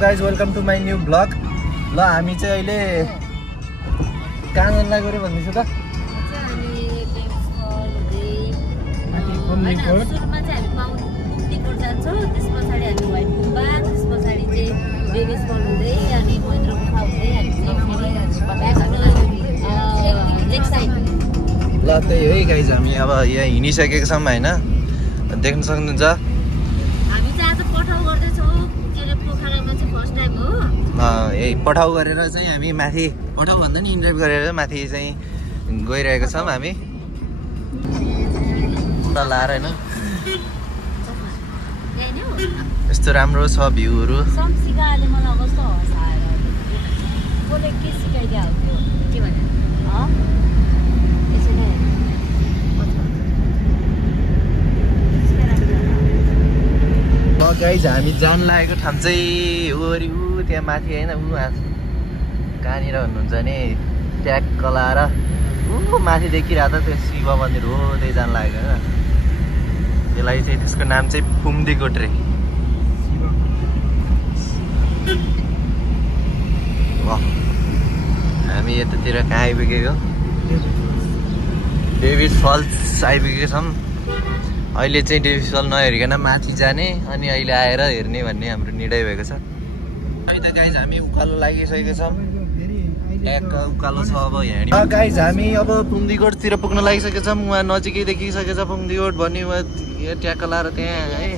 Guys welcome to my new blog. ल हामी चाहिँ अहिले कहाँ जान लाग्यो रे भन्दैछु त ल त्यही है गाइज हामी अब यहाँ हिँडिसकेको छौँ होइन, देख्न सक्नुहुन्छ। यही पठाउ गरेर चाहिँ हामी माथि पठाउ भन्दा नि इन्टरभ्यू गरेर माथि चाहिँ गइरहेको छौँ हामी लाएर होइन। यस्तो राम्रो छ भ्यूहरू। गाइज हामी जान लागेको ठाउँ चाहिँ वरि त्यहाँ माथि होइन, कहाँनिर भन्नुहुन्छ भने ट्याग कलाएर माथि देखिरहेको छ त्यो शिव मन्दिर हो, त्यही जान लागेको होइन। त्यसलाई चाहिँ त्यसको नाम चाहिँ फुम्दीकोट रे। हामी यतातिर कहाँ आइपुगेको, डेभिड फल्स आइपुगेको छौँ। अहिले चाहिँ डेभिड फल नहेरिकन माथि जाने अनि अहिले आएर हेर्ने भन्ने हाम्रो निर्णय भएको छ। अहिले त गाइज हामी उकालो लागिसकेको छौँ, ट्याक्क उकालो छ अब यहाँ। गाइज हामी अब फुम्दीकोटतिर पुग्न लागिसकेको छौँ। उहाँ नजिकै देखिसकेको छ फुम्दीकोट भन्ने, उहाँ ट्याक्क लाएर त्यहाँ है।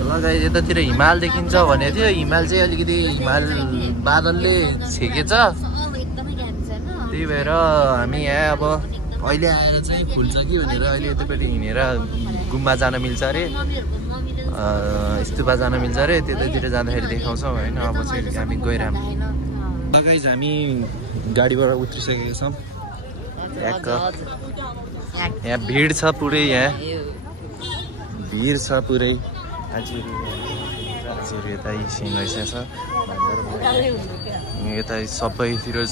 ल गाइज यतातिर हिमाल देखिन्छ भनेको थियो, हिमाल चाहिँ अलिकति हिमाल बादलले छेकेछ, त्यही भएर हामी यहाँ अब अहिले आएर चाहिँ खुल्छ कि भनेर अहिले यतापट्टि हिँडेर गुम्बा जान मिल्छ अरे, स्तुपा जान मिल्छ अरे, त्यतातिर जाँदाखेरि देखाउँछौँ होइन। अब चाहिँ हामी गइरहौँ। गाइज हामी गाडीबाट उत्रिसकेका छौँ। यहाँ भिड छ पुरै, यहाँ भिड छ पुरै। हजुर यता एकछिन भइसकेको छ, यता सबैतिर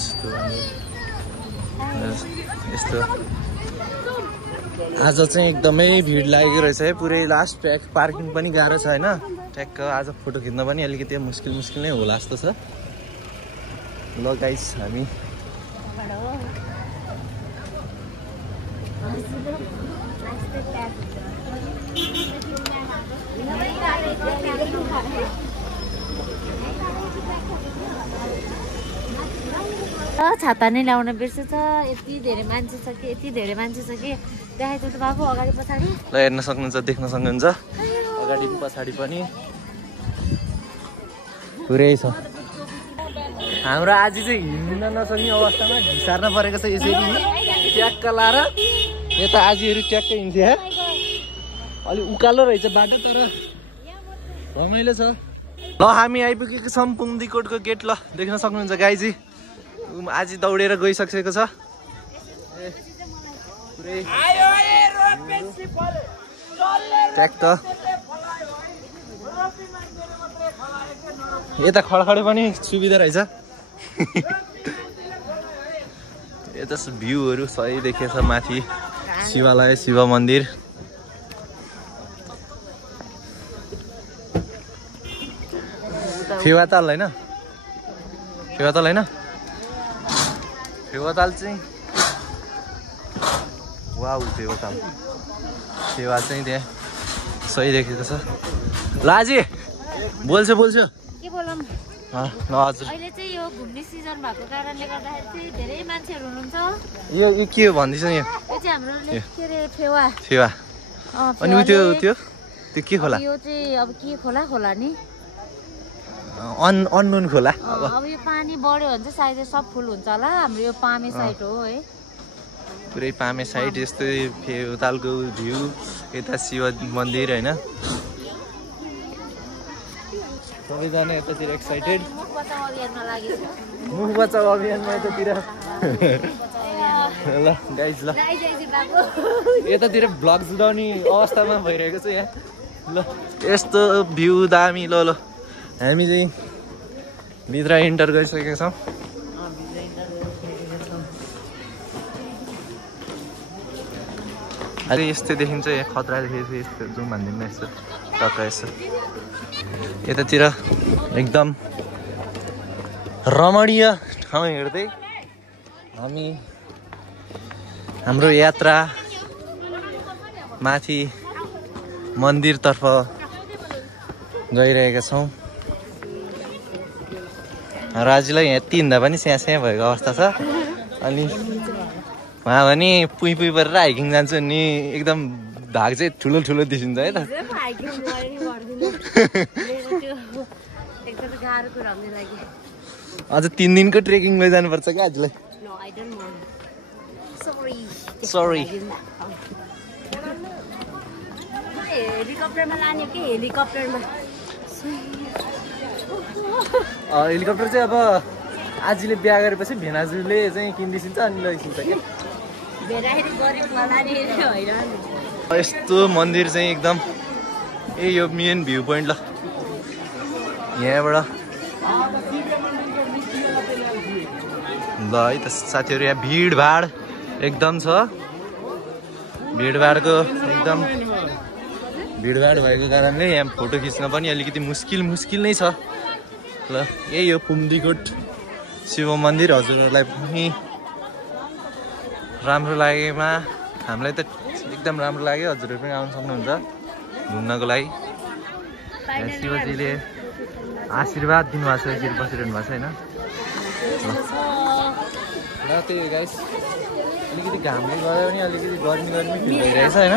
यस्तो आज चाहिँ एकदमै भिड लागेको रहेछ है पुरै। लास्ट पार्किङ पनि गाह्रो छ होइन, ट्याक्क आज फोटो खिच्न पनि अलिकति मुस्किल नै होला जस्तो छ। ल गाइस हामी छाता नै ल्याउन बिर्सेछ। यति धेरै मान्छे छ कि देखाइदिनु त बाबु अगाडि पछाडि। ल हेर्न सक्नुहुन्छ, देख्न सक्नुहुन्छ, अगाडि पछाडि पनि पुरै छ। हाम्रो आज चाहिँ हिँड्न नसक्ने अवस्थामा घिसार्न परेको छ यसरी ट्याक्क लाएर। यता आजीहरू ट्याक्क हिँड्छ, अलि उकालो रहेछ बाटो तर रमाइलो छ। ल हामी आइपुगेको छौँ फुम्दीकोटको गेट। ल देख्न सक्नुहुन्छ गाइजी आज दौडेर गइसकेको छ पुरै ट्याक्क। यता खडखडे पनि सुविधा रहेछ। यता भ्यूहरू सही देखेछ माथि शिवालय, शिव मन्दिर। फेवाताल होइन, फेवाताल चाहिँ वाउ, फेवा चाहिँ त्यहाँ सही देखेको छ। ल आजी बोल्छु के बोलौँ ल हजुर। अहिले चाहिँ यो घुम्ने सिजन भएको कारणले गर्दाखेरि चाहिँ धेरै मान्छेहरू हुनुहुन्छ। यो के हो भन्दैछ नि? यो चाहिँ हाम्रो के अरे फेवा। अनि त्यो के खोला? यो चाहिँ अब के खोला नि, अननुन खोला। अब यो पानी बढ्यो भने चाहिँ सायद सब फुल हुन्छ होला। हाम्रो यो पामे साइड हो है, पुरै पामे साइड। यस्तै फेवातालको भ्यू, यता शिव मन्दिर होइन। सबैजना यतातिर एक्साइटेड, मुख बचाउ अभियानमा यतातिर। ल गाइज ल यतातिर भ्लग सुधाउने अवस्थामा भइरहेको छ यहाँ। ल यस्तो भ्यू दामी। ल हामी चाहिँ भित्र इन्टर गरिसकेका छौँ। अहिले यस्तै देखिन्छ यहाँ, खतरा देखिन्छ यस्तो जुम भन्दिनँ यस्तो। टक्क यसो यतातिर एकदम रमणीय ठाउँ हेर्दै हामी हाम्रो यात्रा माथि मन्दिरतर्फ गइरहेका छौँ। राजुलाई यहाँ हिँड्दा पनि स्याहाँ स्याहाँ भएको अवस्था छ। अनि उहाँ भने पुइ पुइ परेर हाइकिङ जान्छु नि एकदम भाग चाहिँ ठुलो ठुलो देखिन्छ है त। अझ 3 दिनको ट्रेकिङ लैजानुपर्छ क्या आजलाई। सरी हेलिकप्टरमा लाने कि हेलिकप्टरमा हेलिकप्टर चाहिँ अब आजीले बिहा गरेपछि भेनाजुले चाहिँ किनिदिन्छ अनि लैसिन्छ क्या। यस्तो मन्दिर चाहिँ एकदम यो मेन भ्यू पोइन्ट ल। यहाँबाट ल है त साथीहरू यहाँ भिडभाड एकदम छ। भिडभाडको एकदम भिडभाड भएको कारणले यहाँ फोटो खिच्न पनि अलिकति मुस्किल नै छ। ल यही हो कुम्दीकोट शिव मन्दिर। हजुरहरूलाई पनि राम्रो लागेमा हामीलाई त एकदम राम्रो लाग्यो। हजुरहरू पनि आउनु सक्नुहुन्छ घुम्नको लागि। शिवजीले आशीर्वाद दिनुभएको छ यसरी बसिरहनु भएको छ होइन। ल त्यही हो गाइस अलिकति घामले गर्दा पनि अलिकति गर्मी फिल भइरहेछ होइन।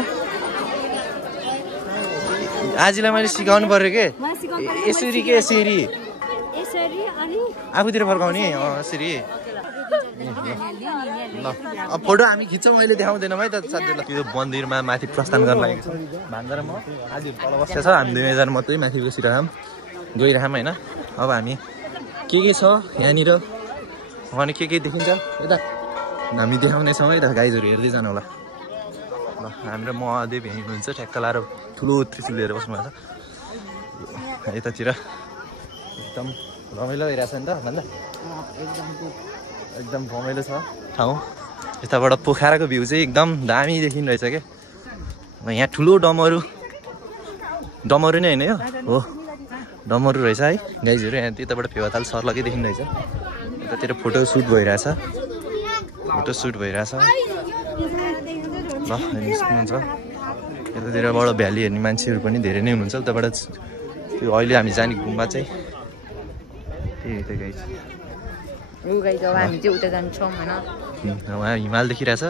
आजीलाई मैले सिकाउनु पर्यो के यसरी के यसरी आफूतिर फर्काउने यसरी। ल अब फोटो हामी खिच्छौँ अहिले देखाउँदैनौँ है त साथीहरूलाई। त्यो मन्दिरमा माथि प्रस्थान गर्न लागेको छ। भान्जा र म आज तल बसेको छ। हामी 2जना मात्रै माथि बसिरहौँ गइरहौँ होइन। अब हामी के छ यहाँनिर भने के देखिन्छ यता हामी देखाउनेछौँ है त। गाइजहरू हेर्दै जानु होला। ल हाम्रो महादेव यहीँ हुनुहुन्छ ठ्याक्क लाएर ठुलो त्रिशूल लिएर बस्नु भएको छ। यतातिर एकदम रमाइलो भइरहेछ नि त भन्दा एकदम रमाइलो छ ठाउँ। यताबाट पोखराको भ्यू चाहिँ एकदम दामी देखिरहेछ क्या। यहाँ ठुलो डमरू नै होइन यो हो डमरू रहेछ है गाइजहरू। यहाँ त्यताबाट फेवाताल सर्लकै देखिरहेछ। यतातिर फोटो सुट भइरहेछ ल निस्किनुहुन्छ। यतातिरबाट भ्याली हेर्ने मान्छेहरू पनि धेरै नै हुनुहुन्छ। उताबाट त्यो अहिले हामी जाने गुम्बा चाहिँ त्यही त गाइस। हामी चाहिँ उता जान्छौँ होइन। उहाँ हिमाल देखिरहेछ।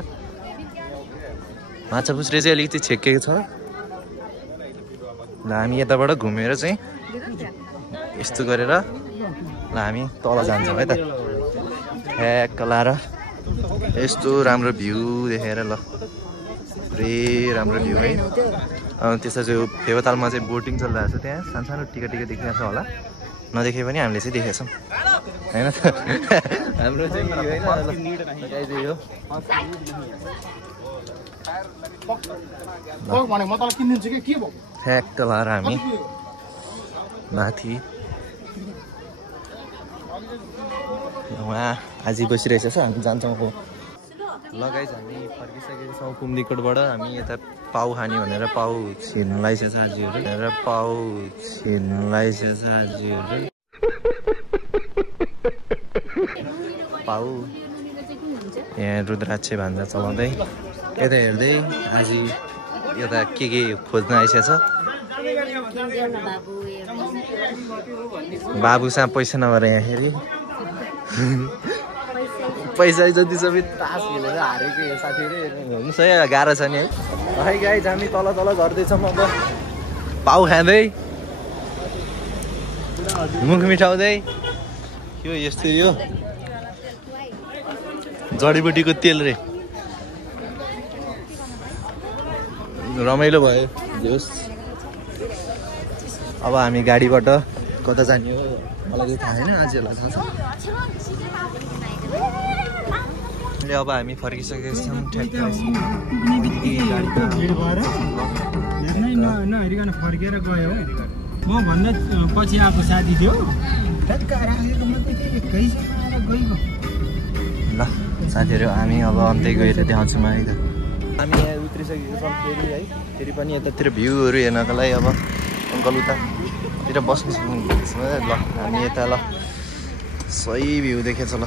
माछा पुछ्रे चाहिँ अलिकति छेकेको छ। ल हामी यताबाट घुमेर चाहिँ यस्तो गरेर ल हामी तल जान्छौँ है त। ठ्याक्क लाएर यस्तो राम्रो भ्यू देखेर ल पुरै राम्रो भ्यू है। त्यसमा चाहिँ फेवातालमा चाहिँ बोटिङ चलिरहेको छ। त्यहाँ सानो टिका देखिरहेको छ होला। नदेखे पनि हामीले चाहिँ देखेछौँ होइन त। हाम्रो चाहिँ ठ्याक्क लाएर हामी माथि उहाँ आजी बसिरहेछ हामी जान्छौँ। लगाइज हामी फर्किसकेको छौँ कुम्दीकोटबाट। हामी यता पाउ खाने भनेर पाउ छिन्नु लाइसेछ आजीहरू पाउ यहाँ रुद्राक्ष भान्जा चलाउँदै यता हेर्दै आजी यता के खोज्न आइसकेछ। बाबुसँग पैसा नभएर यहाँ फेरि पैसा जति सबै तास खेलेर हारेको यो साथीहरू हेर्नुहोस् है। गाह्रो छ नि है। है गाइज हामी तल झर्दैछौँ। अब पाउ खाँदै मुख मिठाउँदै यो यस्तो यो जडीबुटीको तेल रे रमाइलो भयो जोस्। अब हामी गाडीबाट कता जाने हो मलाई थाहा छैन। आजलाई थाहा छ। अब हामी फर्किसकेका छौँ। नहेरिकन फर्केर गयो। म भन्दा पछि आएको साथी थियो। ल साथीहरू हामी अब अन्त्य गएर देखाउँछौँ है त। हामी यहाँ उत्रिसकेको छौँ फेरि है। फेरि पनि यतातिर भ्यूहरू हेर्नको लागि अब अङ्कल उतातिर बस्नु सक्नुहुन्छ ल हामी यता ल सही भ्यू देखेछ ल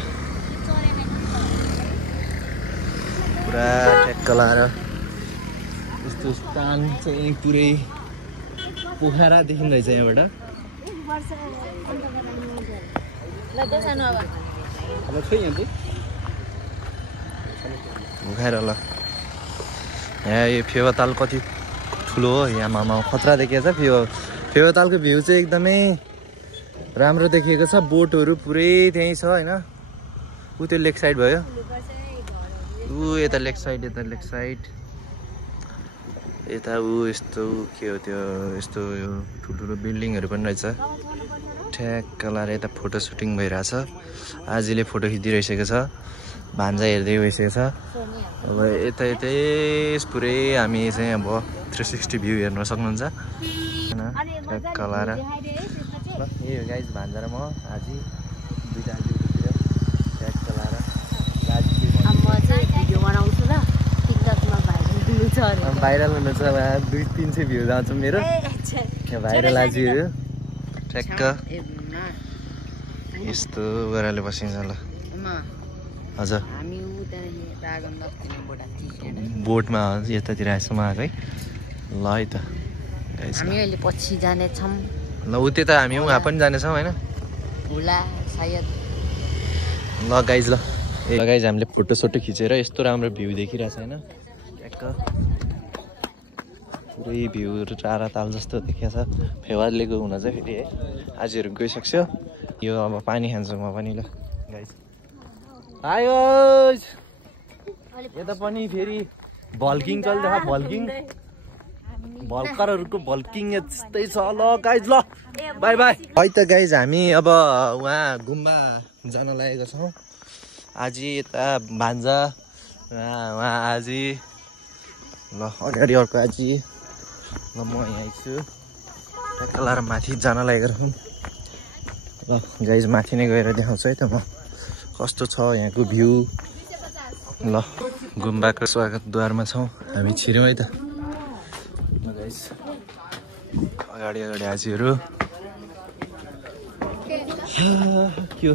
पुरा ट्याक्क लाएर यस्तो स्थान चाहिँ पुरै पोखरा देखिँदैछ यहाँबाट उखाएर ल यहाँ यो फेवाताल कति ठुलो हो यहाँ मामा खतरा देखिएको छ फेवातालको भ्यू चाहिँ एकदमै राम्रो देखिएको छ बोटहरू पुरै त्यहीँ छ होइन ऊ त्यो लेक साइड भयो ऊ यता लेक साइड यता ऊ यस्तो के हो त्यो यस्तो यो ठुल्ठुलो बिल्डिङहरू पनि रहेछ ठ्याक्क लाएर यता फोटो सुटिङ भइरहेछ आजीले फोटो खिचिदिइरहेको छ भान्जा हेर्दै भइसकेको छ अब यता पुरै हामी चाहिँ अब 360 भ्यू हेर्न सक्नुहुन्छ होइन ठ्याक्क लाएर ल यही हो गाइज भान्जा र म आजी दुईटा आजीतिर ठ्याक्क लाएर भाइरल हुनु छ 200-300 भ्यू जान्छ मेरो भाइरल आजीहरू ठ्याक्क यस्तो गरेर बसिन्छ ल हजुर बोटमा यतातिर आएसम्म आएको है ल है त हामी अहिले पछि जानेछौँ ल उ त्यता हामी उहाँ पनि जानेछौँ होइन ल गाइज गाइज हामीले फोटो सोटो खिचेर यस्तो राम्रो भ्यू देखिरहेछ होइन ट्याक्क पुरै भ्यू टाढा ताल जस्तो देखिएको छ फेवारलेको हुन चाहिँ फेरि है आजहरू गइसक्छ यो अब पानी खान्छु म पनि ल गाइज हाय गाइज यता पनि फेरि भल्किङ चल्दैछ भल्करहरूको भल्किङ यस्तै छ ल गाइज ल बाई बाई है त गाइज हामी अब उहाँ गुम्बा जान लागेको छौँ आजी यता भान्जा उहाँ आजी ल अगाडि अर्को आजी ल म यहाँ छु ट्याक्क लाएर माथि जान लागेको छौँ ल गाइज माथि नै गएर देखाउँछु है त म कस्तो छ यहाँको भ्यू ल गुम्बाको स्वागतद्वारमा छौँ हामी छिर्यौँ है त ल गाइज अगाडि आजीहरू के हो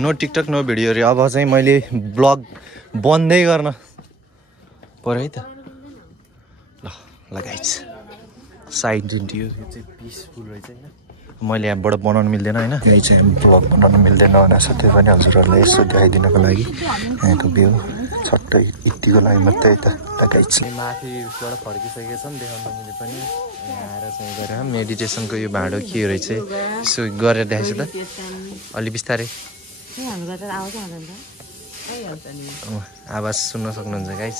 नो टिकटक नो भिडियोहरू अब चाहिँ मैले ब्लग बन्दै गर्न पर्यो है त ल गाइज साइड इन्ट्यो यो चाहिँ पिसफुल रहेछ होइन मैले यहाँबाट बनाउनु मिल्दैन होइन यही चाहिँ ब्लग बनाउनु मिल्दैन भनेर सबै पनि हजुरहरूलाई यसो देखाइदिनको लागि यहाँको भ्यू छट्ट यतिको लागि मात्रै त गाइज माथिबाट फर्किसकेको छौँ देखाउनु मिले पनि यहाँ आएर चाहिँ गरेर मेडिटेसनको यो भाँडो के रहेछ यसो गरेर देखाइछु त अलि बिस्तारै आवाज सुन्न सक्नुहुन्छ गाइज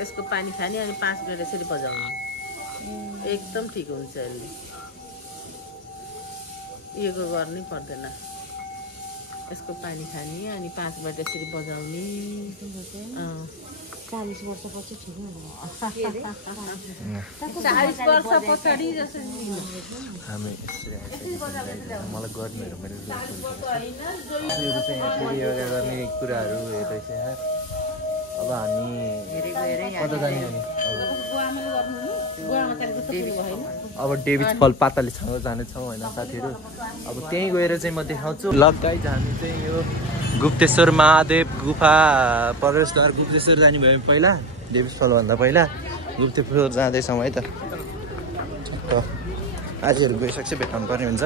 यसको पानी खाने अनि 5 मिनट यसरी बजाउने एकदम ठिक हुन्छ यसले यो गर्नै पर्दैन यसको पानी खाने अनि 5 मिनट यसरी बजाउने 40 वर्षपछि ठिक हुन्छ 40 वर्ष पछाडि जसरी हामी मलाई गर्नेहरू मैले गर्ने कुराहरू हेर्दैछ अब हामी कता जाने अब डेभिड फल पातालीसँग जानेछौँ होइन साथीहरू अब त्यहीँ गएर चाहिँ म देखाउँछु लगाइ हामी चाहिँ यो गुप्तेश्वर महादेव गुफा प्रवेशद्वार गुप्तेश्वर जाने भयो पहिला डेभिड फलभन्दा पहिला गुप्तेश्वर जाँदैछौँ है त आजहरू गइसक्छ भेट्टाउनु पर्ने हुन्छ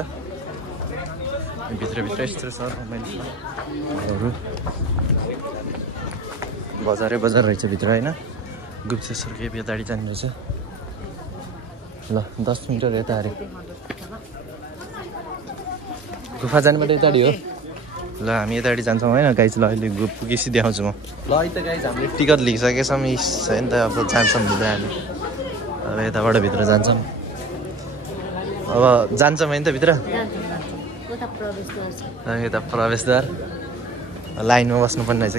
भित्रभित्र यस्तो छ बजारै बजार रहेछ भित्र होइन गुप्तेश्वरको यताडि जाने रहेछ ल 10 मिटर यता अरे गुफा जाने मात्रै यताडि हो ल हामी यताडि जान्छौँ होइन गाइज ल अहिले पुगेपछि देखाउँछु म ल है त गाइज हामीले टिकट लिइसकेको छौँ होइन त अब जान्छौँ भित्र हामी अब यताबाट भित्र जान्छौँ अब जान्छौँ होइन त भित्र यता प्रवेशद्वार लाइनमा बस्नुपर्ने रहेछ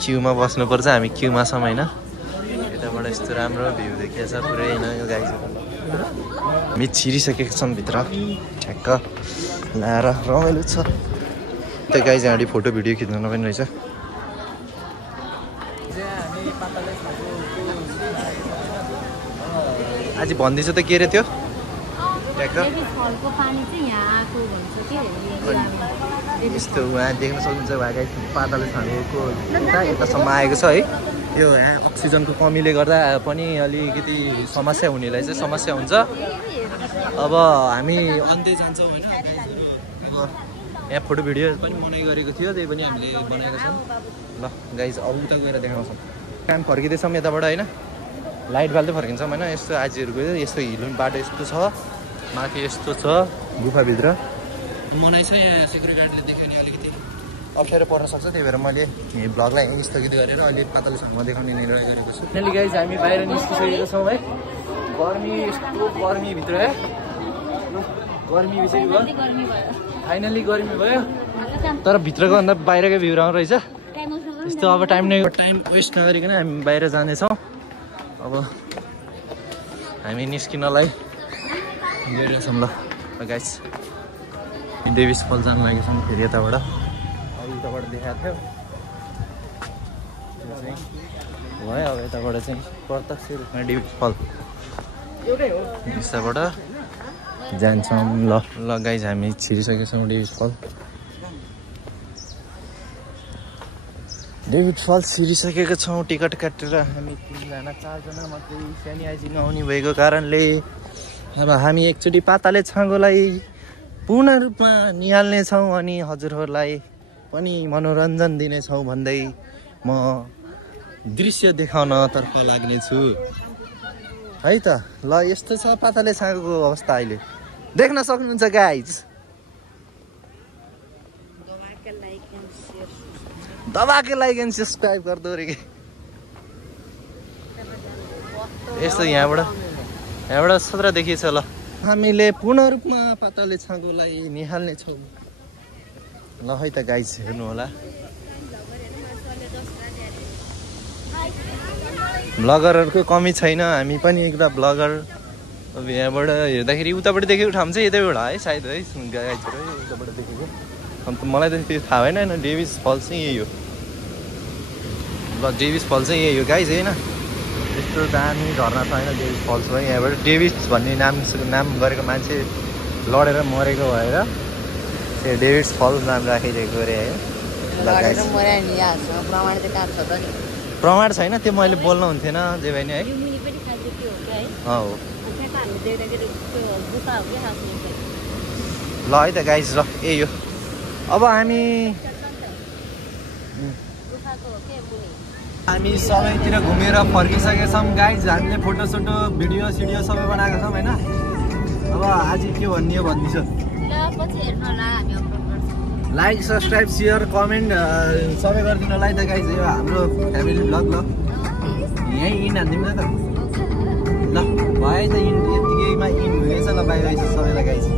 क्युमा बस्नुपर्छ हामी क्युमा छौँ होइन यताबाट यस्तो राम्रो भ्यू देखिएछ पुरै होइन यो गाइजहरू हामी छिरिसकेको छौँ भित्र ठ्याक्क ल्याएर रमाइलो छ त गाइज यहाँनिर फोटो भिडियो खिच्न नपाइने रहेछ। आज भन्दैछ त के रे त्यो यस्तो उहाँ देख्न सक्नुहुन्छ गाइज पाताले छाँगोको यतासम्म आएको छ है। यो यहाँ अक्सिजनको कमीले गर्दा पनि अलिकति समस्या हुनेलाई चाहिँ समस्या हुन्छ। अब हामी अन्त्य जान्छौँ होइन। अब यहाँ फोटो भिडियो पनि बनाइ गरेको थियो, त्यही पनि हामीले बनाएका छौँ। ल गाइज अब उता गएर देखाउँछौँ। काम फर्किँदैछौँ यताबाट होइन, लाइट बाल्दै फर्किन्छौँ होइन। यस्तो आजीहरूको यस्तो हिलो बाटो यस्तो छ, माथि यस्तो छ गुफाभित्र मनाइ छ। यहाँ सेक्युरिटी गार्डले देखाउने अलिकति अप्ठ्यारो पर्न सक्छ, त्यही भएर मैले भ्लगलाई यहीँ स्थगित गरेर अहिले पाताले छाँगोमा देखाउने निर्णय गरेको छु। फाइनली गाइज हामी बाहिर निस्किसकेको छौँ है। गर्मी यस्तो गर्मीभित्र है, गर्मी बिसक्यो फाइनली गर्मी भयो, तर भित्रको भन्दा बाहिरकै भ्यू राम्रो रहेछ। यस्तो अब टाइम वेस्ट नगरिकन हामी बाहिर जानेछौँ। अब हामी निस्किनलाई गइरहेछौँ। ल गाइस डेभिस फल जानु लागेको छौँ फेरि यताबाट। अब उताबाट देखाएको थियो भयो, अब यताबाट चाहिँ प्रत्यक्ष रूपमा डेभिस फल यताबाट जान्छौँ। ल गाइस हामी छिरिसकेका छौँ डेभिस फल। डेभिड फल छिरिसकेको छौँ टिकट काटेर। हामी 3जना 4जना मात्रै सानी आइजी नआउने भएको कारणले अब हामी एकचोटि पाताले छाँगोलाई पूर्ण रूपमा निहाल्नेछौँ अनि हजुरहरूलाई पनि मनोरञ्जन दिनेछौँ भन्दै म दृश्य देखाउनतर्फ लाग्नेछु है त। ल यस्तो छ पाताले छाँगोको अवस्था अहिले देख्न सक्नुहुन्छ गाइज। दबा के लाइक एन्ड सब्सक्राइब गर्दो रहेछ। यस्तो यहाँबाट 17 देखिएछ। ल हामीले पूर्ण रूपमा पाताले छाँगोलाई निहाल्नेछौँ। ल है त गाइज हेर्नु होला। ब्लगरहरूको कमी छैन, हामी पनि एउटा ब्लगर। अब यहाँबाट हेर्दाखेरि उताबाट देखेको ठाउँ चाहिँ यतैबाट है सायद है गाइजहरू है, उताबाट देखेको। अन्त मलाई त त्यो थाहा भएन होइन। डेभिस फल चाहिँ यही हो। ल डेभिस फल चाहिँ यही हो गाइज होइन। यस्तो दामी झर्ना छ होइन डेभिस फल्स भयो। यहाँबाट डेभिस भन्ने नाम गरेको मान्छे लडेर मरेको भएर त्यो डेभिस फल्स नाम राखिदिएको अरे है। प्रमाण छैन त्यो, मैले बोल्नु हुन्थेन जे भयो नि है। हो ल है त गाइज। ल यही हो। अब हामी सबैतिर घुमेर फर्किसकेका छौँ गाइज। हामीले फोटोसोटो भिडियो सिडियो सबै बनाएको छौँ होइन। अब आज के भन्ने हो भनिदिन्छु। लाइक सब्सक्राइब सेयर कमेन्ट सबै गरिदिनु होला है त गाइज। यो हाम्रो फ्यामिली भ्लग। ल यहीँ इन हानिदिउँ न त। ल भयो त इन यतिकैमा इन हुनेछ। ल बाई बाई सबैलाई गाइज।